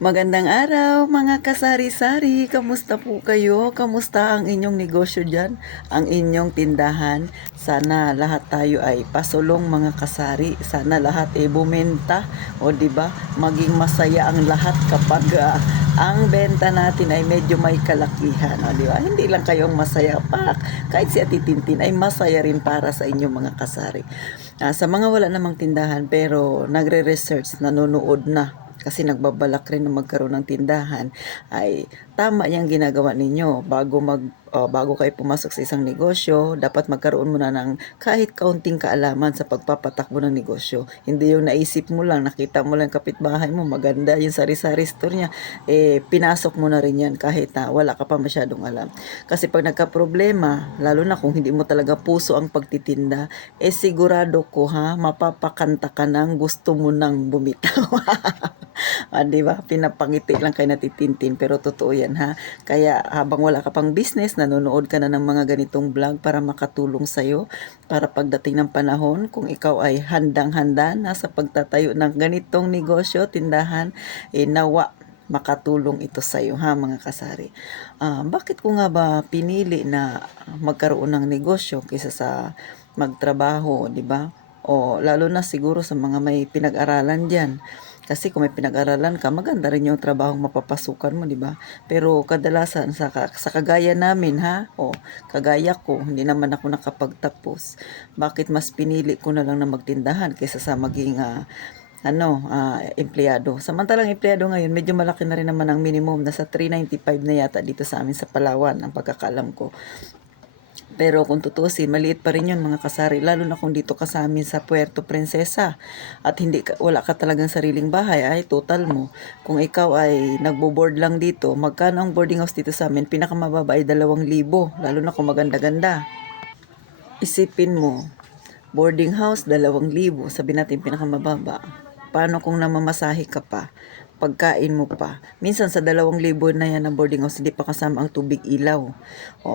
Magandang araw mga kasari-sari, kamusta po kayo? Kamusta ang inyong negosyo diyan? Ang inyong tindahan? Sana lahat tayo ay pasulong mga kasari. Sana lahat ay bumenta o 'di ba? Maging masaya ang lahat kapag ang benta natin ay medyo may kalakihan, o 'di ba? Hindi lang kayong masaya pa, kahit si Ate Tintin ay masaya rin para sa inyong mga kasari. Sa mga wala namang tindahan pero nagre-research, nanonood na kasi nagbabalak rin na magkaroon ng tindahan, ay tama yang ginagawa ninyo bago kayo pumasok sa isang negosyo, dapat magkaroon muna ng kahit kaunting kaalaman sa pagpapatakbo ng negosyo. Hindi yung naisip mo lang, nakita mo lang kapitbahay mo, maganda yung sari-sari store niya, pinasok mo na rin yan kahit wala ka pa masyadong alam. Kasi pag nagka-problema, lalo na kung hindi mo talaga puso ang pagtitinda, sigurado ko mapapakanta ka ng gusto mo nang bumitaw. 'Di ba? Pinapangiti lang kay natitintin pero totoo 'yan Kaya habang wala ka pang business, nanonood ka na ng mga ganitong vlog para makatulong sa'yo, para pagdating ng panahon kung ikaw ay handang-handa na sa pagtatayo ng ganitong negosyo, tindahan, nawa makatulong ito sa'yo mga kasari. Bakit ko nga ba pinili na magkaroon ng negosyo kaysa sa magtrabaho, 'di ba? O lalo na siguro sa mga may pinag-aralan diyan. Kasi kung may pinag-aralan ka, maganda rin yung trabahong mapapasukan mo, 'di ba? Pero kadalasan sa kagaya namin o kagaya ko, hindi naman ako nakapagtapos. Bakit mas pinili ko na lang na magtindahan kaysa sa maging empleyado. Samantalang empleyado ngayon, medyo malaki na rin naman ang minimum, nasa 395 na yata dito sa amin sa Palawan, ang pagkakaalam ko. Pero kung tutuusin, maliit pa rin yun mga kasari, lalo na kung dito ka sa amin sa Puerto Princesa at wala ka talagang sariling bahay, ay total mo. Kung ikaw ay nagbo-board lang dito, magkano ang boarding house dito sa amin? Pinakamababa ay 2,000, lalo na kung maganda-ganda. Isipin mo, boarding house 2,000, sabi natin pinakamababa. Paano kung namamasahe ka pa? Pagkain mo pa. Minsan sa 2,000 na yan ang boarding house, hindi pa kasama ang tubig ilaw.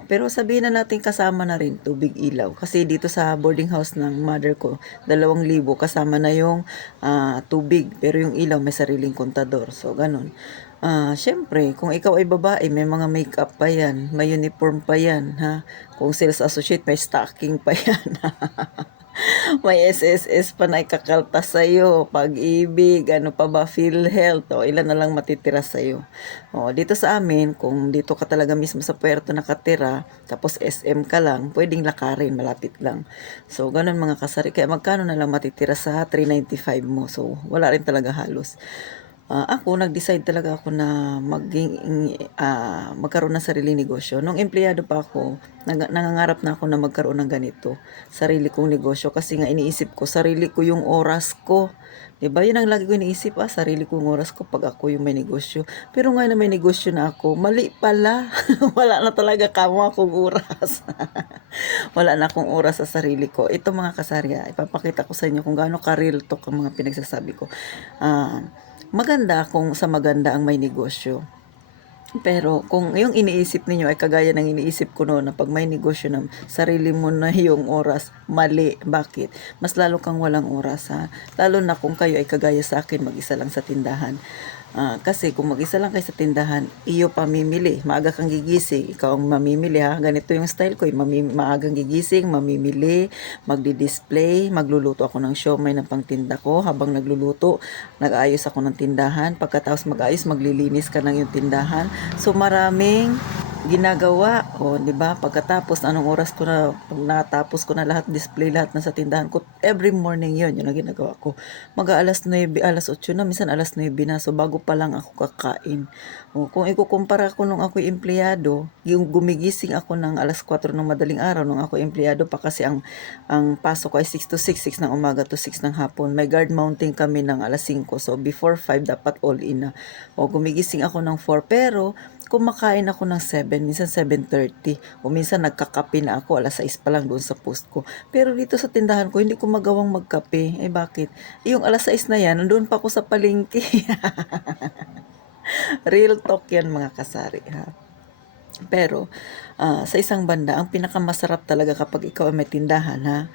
Pero sabihin na natin kasama na rin tubig ilaw. Kasi dito sa boarding house ng mother ko, 2,000 kasama na yung tubig. Pero yung ilaw may sariling kontador. So, ganun. Siyempre, kung ikaw ay babae, may mga makeup pa yan, may uniform pa yan, Kung sales associate, may stocking pa yan. May SSS pa na ikakaltas sa'yo, Pag-ibig, ano pa ba, PhilHealth, ilan na lang matitira sa'yo. Dito sa amin, kung dito ka talaga mismo sa puerto nakatira, tapos SM ka lang, pwedeng lakarin, malapit lang. So, ganun mga kasari. Kaya magkano na lang matitira sa 395 mo? So, wala rin talaga halos. Ako, nag-decide talaga ako na magkaroon ng sariling negosyo. Nung empleyado pa ako, nangangarap na ako na magkaroon ng ganito, sarili kong negosyo. Kasi nga iniisip ko, sarili ko yung oras ko. Diba? Yun ang lagi ko iniisip, sarili kong oras ko pag ako yung may negosyo. Pero ngayon na may negosyo na ako, mali pala. Wala na talaga kamo akong oras. Wala na akong oras sa sarili ko. Ito mga kasarya, ipapakita ko sa inyo kung gaano ka-real talk ang mga pinagsasabi ko. Maganda kung sa maganda ang may negosyo. Pero kung yung iniisip ninyo ay kagaya ng iniisip ko noon na pag may negosyo na sarili mo na yung oras, mali. Bakit? Mas lalo kang walang oras Lalo na kung kayo ay kagaya sa akin, mag-isa lang sa tindahan. Kasi kung mag-isa lang kayo sa tindahan, iyo pamimili. Maaga kang gigising, ikaw ang mamimili Ganito yung style ko, maagang gigising, mamimili, magdi-display, magluluto ako ng siomai ng pangtinda ko. Habang nagluluto, nag-aayos ako ng tindahan. Pagkatapos mag-ayos, maglilinis ka ng yung tindahan. So maraming ginagawa, 'di ba? Pagkatapos anong oras ko na, pag natapos ko na lahat, display lahat na sa tindahan ko, every morning 'yon, yun ang ginagawa ko. Mag-aalas 9, alas 8 na, minsan alas 9 na, so bago pa lang ako kakain. Kung ikukumpara ko nung ako'y empleyado, yung gumigising ako ng alas 4 ng madaling araw nung ako empleyado pa, kasi ang pasok ko ay 6 to 6, 6 ng umaga to 6 ng hapon. May guard mounting kami ng alas 5, so before 5 dapat all in na. Gumigising ako ng 4, pero kumakain ako ng 7, minsan 7:30, o minsan nagkakape na ako, alas 6 pa lang doon sa post ko. Pero dito sa tindahan ko, hindi ko magawang magkape. Bakit? Yung alas 6 na yan, nandoon pa ako sa palengke. Real talk yan mga kasari Pero sa isang banda, ang pinakamasarap talaga kapag ikaw ay may tindahan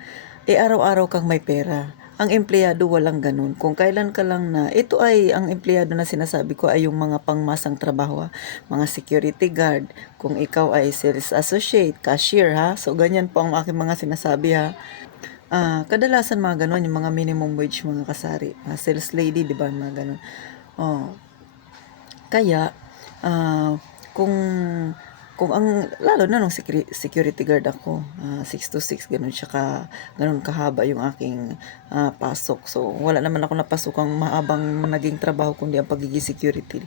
araw-araw kang may pera. Ang empleyado walang ganun. Kung kailan ka lang na, ito ay, ang empleyado na sinasabi ko ay yung mga pangmasang trabaho, mga security guard, kung ikaw ay sales associate, cashier ha. So ganyan po ang aking mga sinasabi ha. Kadalasan mga ganon, yung mga minimum wage mga kasari. Sales lady, di ba? Mga ganon. Oh, kaya, ah, kung lalo na nung security guard ako, 6 to 6, ganun siya ganun kahaba yung aking pasok. So, wala naman ako napasukang mahabang naging trabaho kundi ang pagiging security.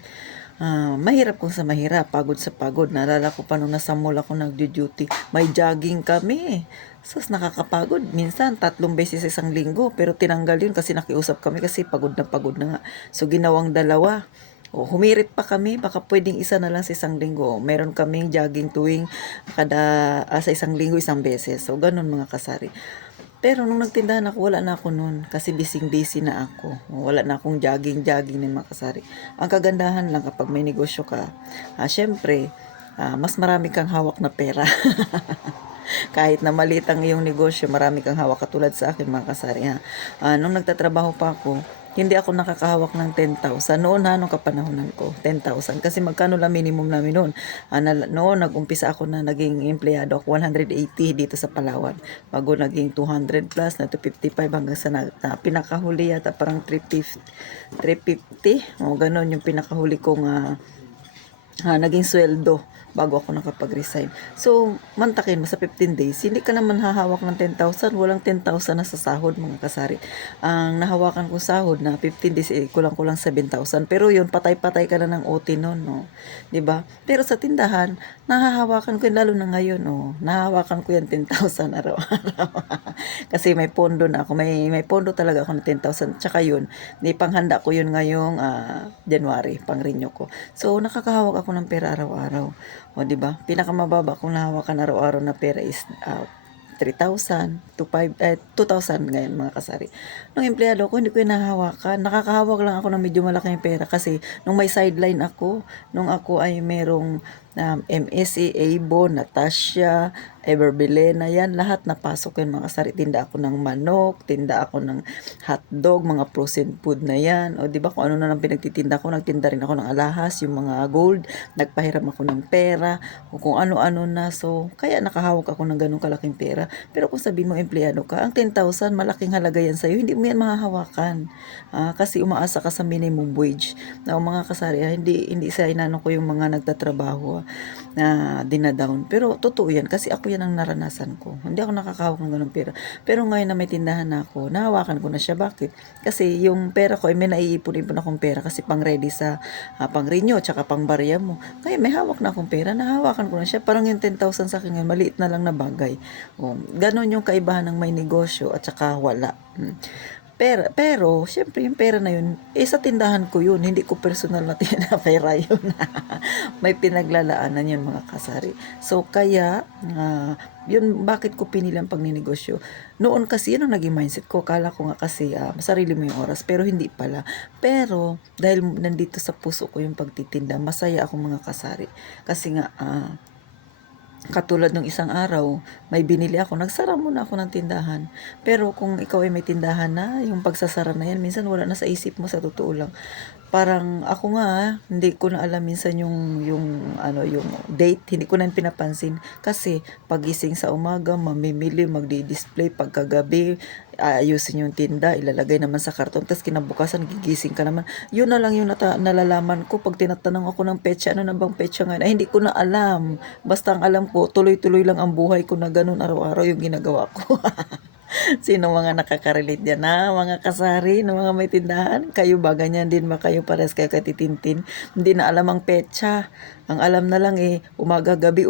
Mahirap kung sa mahirap, pagod sa pagod. Naalala ko pa nung nasa mall ako nag-duty, may jogging kami. Sus, nakakapagod. Minsan, 3 beses sa isang linggo. Pero tinanggal yun kasi nakiusap kami kasi pagod na nga. So, ginawang 2. Humirit pa kami, baka pwedeng isa na lang sa isang linggo. Meron kaming jogging tuwing sa isang linggo 1 beses. So, ganun mga kasari. Pero nung nagtindahan ako, wala na ako nun. Kasi busy na ako. Wala na akong jogging ng mga kasari. Ang kagandahan lang kapag may negosyo ka, syempre, mas marami kang hawak na pera. Kahit na maliit ang iyong negosyo, marami kang hawak katulad sa akin mga kasari. Nung nagtatrabaho pa ako, hindi ako nakakahawak ng 10,000. Noon nung kapanahonan ko, 10,000. Kasi magkano lang minimum namin noon. Noon, nag-umpisa ako na naging empleyado ako, 180 dito sa Palawan. Bago naging 200 plus, na 255 hanggang sa pinakahuli yata parang 350. 350. Ganon yung pinakahuli kong naging sweldo bago ako nakapag-resign. So, mantakin mo sa 15 days, hindi ka naman hahawak ng 10,000, walang 10,000 na sa sahod mga kasari. Ang nahawakan ko sahod na 15 days, kulang-kulang 7,000. Pero yun, patay-patay ka na ng OT noon, no? 'Di ba? Pero sa tindahan, nahahawakan ko yun, lalo na ngayon, no? Nahahawakan ko yan 10,000 araw-araw. Kasi may pondo na ako, may pondo talaga ako ng 10,000. Tsaka yun, panghanda ko yun ngayong January, pang-renew ko. So, nakakahawak ako ng pera araw-araw. O, di ba? Pinakamababa kong nahawakan araw-araw na pera is 3,000 to 2,000 ngayon mga kasari. Nung empleyado ko, hindi ko yung nahahawakan. Nakakahawak lang ako ng medyo malaking pera kasi nung may sideline ako, nung ako ay merong MSC, Abo, Natasha, Everbelena, yan, lahat napasok yan mga kasari. Tinda ako ng manok, tinda ako ng hotdog, mga frozen food na yan. O, di ba, kung ano na lang pinagtitinda ko, nagtinda rin ako ng alahas, yung mga gold, nagpahiram ako ng pera, o kung ano-ano na. So, kaya nakahawak ako ng ganung kalaking pera. Pero kung sabihin mo empleyado ka, ang 10,000, malaking halaga yan sa'yo, hindi mo yan mahahawakan. Kasi umaasa ka sa minimum wage. Na mga kasari, hindi sa inano ko yung mga nagtatrabaho na dinadown. Pero totoo yan kasi ako yan ang naranasan ko. Hindi ako nakakahawak ng ganung pera. Pero ngayon na may tindahan na ako, nahawakan ko na siya. Bakit? Kasi yung pera ko ay may naiipon-ipon akong pera kasi pang ready sa pang-renew tsaka pang barya mo. Kaya may hawak na akong pera, nahawakan ko na siya. Parang yung 10,000 sa akin ngayon, maliit na lang na bagay. Ganon yung kaibahan ng may negosyo at saka wala. Pero, syempre, yung pera na yun, sa tindahan ko yun, hindi ko personal na pera yun. May pinaglalaanan yun, mga kasari. So, kaya, yun, bakit ko pinili ang pagninegosyo? Noon kasi, yun ang naging mindset ko. Kala ko nga kasi, sarili mo yung oras, pero hindi pala. Pero, dahil nandito sa puso ko yung pagtitinda, masaya ako mga kasari. Kasi nga, katulad ng isang araw, may binili ako, nagsara muna ako ng tindahan. Pero kung ikaw ay may tindahan na, yung pagsasara na yan, minsan wala na sa isip mo, sa totoo lang. Parang ako nga, hindi ko na alam minsan yung date, hindi ko na pinapansin. Kasi pagising sa umaga, mamimili, magdi-display, pagkagabi, ayusin yung tinda, ilalagay naman sa karton, tapos kinabukasan, gigising ka naman. Yun na lang yung nalalaman ko pag tinatanong ako ng petsa, ano na bang petsa ngayon? Hindi ko na alam. Basta ang alam ko, tuloy-tuloy lang ang buhay ko na ganun araw-araw yung ginagawa ko. Sino mga nakaka-relate dyan na mga kasari, na mga may tindahan? Kayo ba ganyan din ba kayo, pares kayo katitintin? Hindi na alam ang petsa. Ang alam na lang umaga-gabi.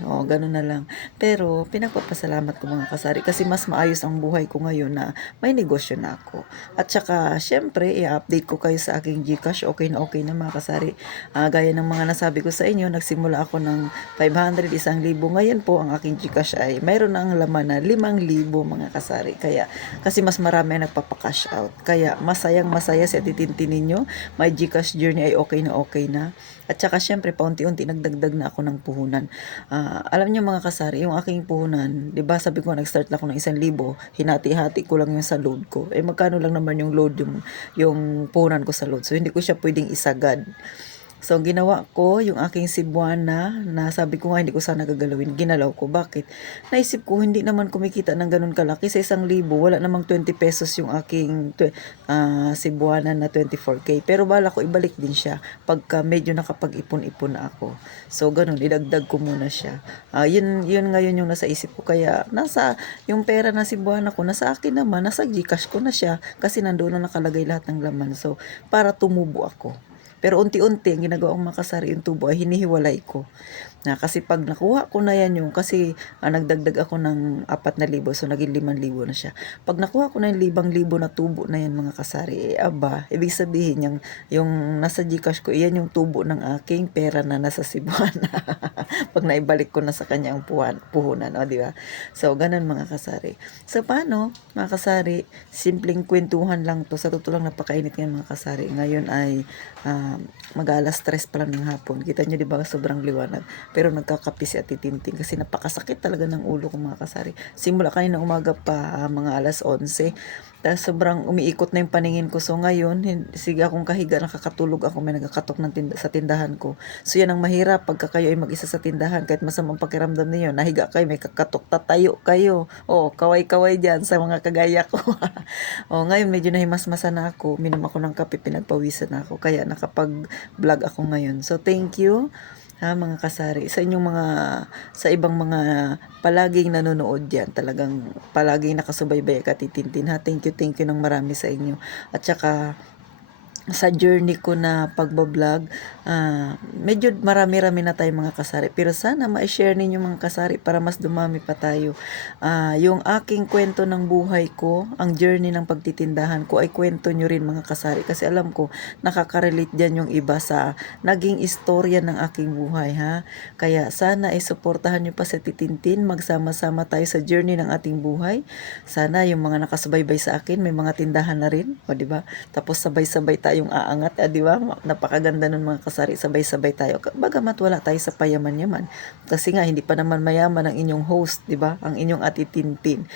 Ganun na lang. Pero pinagpapasalamat ko mga kasari kasi mas maayos ang buhay ko ngayon na may negosyo na ako. At saka syempre i-update ko kayo sa aking GCash. Okay na mga kasari. Gaya ng mga nasabi ko sa inyo, nagsimula ako ng 500, 1,000. Ngayon po ang aking GCash ay mayroon na ang laman na 5,000 mga kasari. Kaya kasi mas marami ang nagpapa-cash out. Kaya masaya sa titintin ninyo. My GCash journey ay okay na. At saka syempre siyempre paunti-unti nagdagdag na ako ng puhunan. Alam niyo mga kasari, yung aking puhunan, 'di ba sabi ko nag-start lang ako ng 1,000, hinati-hati ko lang yung sa load ko. Eh magkano lang naman yung load yung puhunan ko sa load. So hindi ko siya pwedeng isagad. So, ang ginawa ko, yung aking Cebuana, na sabi ko nga hindi ko sana gagalawin, ginalaw ko. Bakit? Naisip ko, hindi naman kumikita ng ganun kalaki. Sa 1,000, wala namang 20 pesos yung aking Cebuana na 24K. Pero bala ko, ibalik din siya pagka medyo nakapag-ipon-ipon na ako. So, ganun, idagdag ko muna siya. Yun ngayon yung nasa isip ko. Kaya, yung pera na Cebuana ko, nasa akin naman, nasa Gcash ko na siya. Kasi nandoon na nakalagay lahat ng laman. So, para tumubo ako. Pero unti-unti ang ginagawa kong makasari yung tubo ay hinihiwalay ko. Kasi pag nakuha ko na yan yung, kasi nagdagdag ako ng 4,000, so naging 5,000 na siya. Pag nakuha ko na yung 5,000 na tubo na yan mga kasari, ibig sabihin yung nasa Gcash ko, iyan yung tubo ng aking pera na nasa Cebuana. Pag naibalik ko na sa kanya ang puhunan, di ba? So, ganun mga kasari. So, paano mga kasari? Simpleng kwentuhan lang to. Sa totoo lang napakainit ngayon mga kasari. Ngayon ay mag-alas 3 pa lang ng hapon. Kita nyo di ba sobrang liwanag. Pero nagkakape si Ate Tinting kasi napakasakit talaga ng ulo ko mga kasari. Simula kanina umaga pa mga alas 11. Tapos sobrang umiikot na yung paningin ko. So ngayon, sige akong kahiga, nakakatulog ako, may nagkakatok sa tindahan ko. So yan ang mahirap pagka kayo ay mag-isa sa tindahan, kahit masamang pakiramdam niyo, nahiga kayo, may kakatok, tatayo kayo. Kaway-kaway dyan sa mga kagaya ko. Ngayon medyo nahimasmasa na ako, minom ako ng kape, pinagpawisan na ako, kaya nakapag-vlog ako ngayon. So thank you mga kasari, sa ibang mga palaging nanonood diyan, talagang palaging nakasubaybay ka titintin thank you ng marami sa inyo. At saka sa journey ko na pagbablog, medyo marami-rami na tayo mga kasari. Pero sana ma-share ninyo mga kasari para mas dumami pa tayo. Yung aking kwento ng buhay ko, ang journey ng pagtitindahan ko ay kwento nyo rin mga kasari. Kasi alam ko, nakaka-relate dyan yung iba sa naging istorya ng aking buhay. Kaya sana ay suportahan nyo pa sa Titintin. Magsama-sama tayo sa journey ng ating buhay. Sana yung mga nakasubaybay sa akin, may mga tindahan na rin. O diba? Tapos sabay-sabay tayong aangat, di ba? Napakaganda nun mga kasari, sabay-sabay tayo. Bagamat wala tayo sa payaman-yaman. Kasi nga, hindi pa naman mayaman ang inyong host, di ba? Ang inyong Ate Tintin.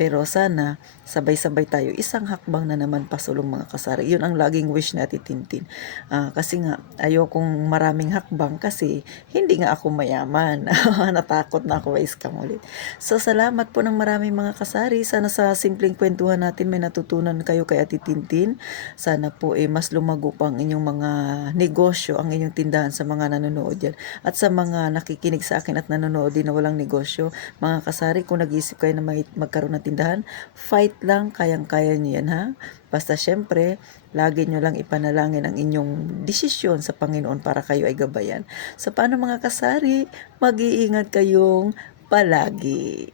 Pero sana, sabay-sabay tayo. Isang hakbang na naman pasulong mga kasari. Yun ang laging wish ni Ate Tintin. Kasi nga, ayokong maraming hakbang kasi hindi nga ako mayaman. Natakot na ako, scam ulit. So, salamat po ng maraming mga kasari. Sana sa simpleng kwentuhan natin may natutunan kayo kay Ate Tintin. Sana po mas lumago pa ang inyong mga negosyo, ang inyong tindahan sa mga nanonood yan. At sa mga nakikinig sa akin at nanonood din na walang negosyo, mga kasari, kung nag-iisip kayo na magkaroon ng tindahan, fight lang, kayang-kaya nyo yan Basta syempre, lagi nyo lang ipanalangin ang inyong desisyon sa Panginoon para kayo ay gabayan. So paano mga kasari, mag-iingat kayong palagi.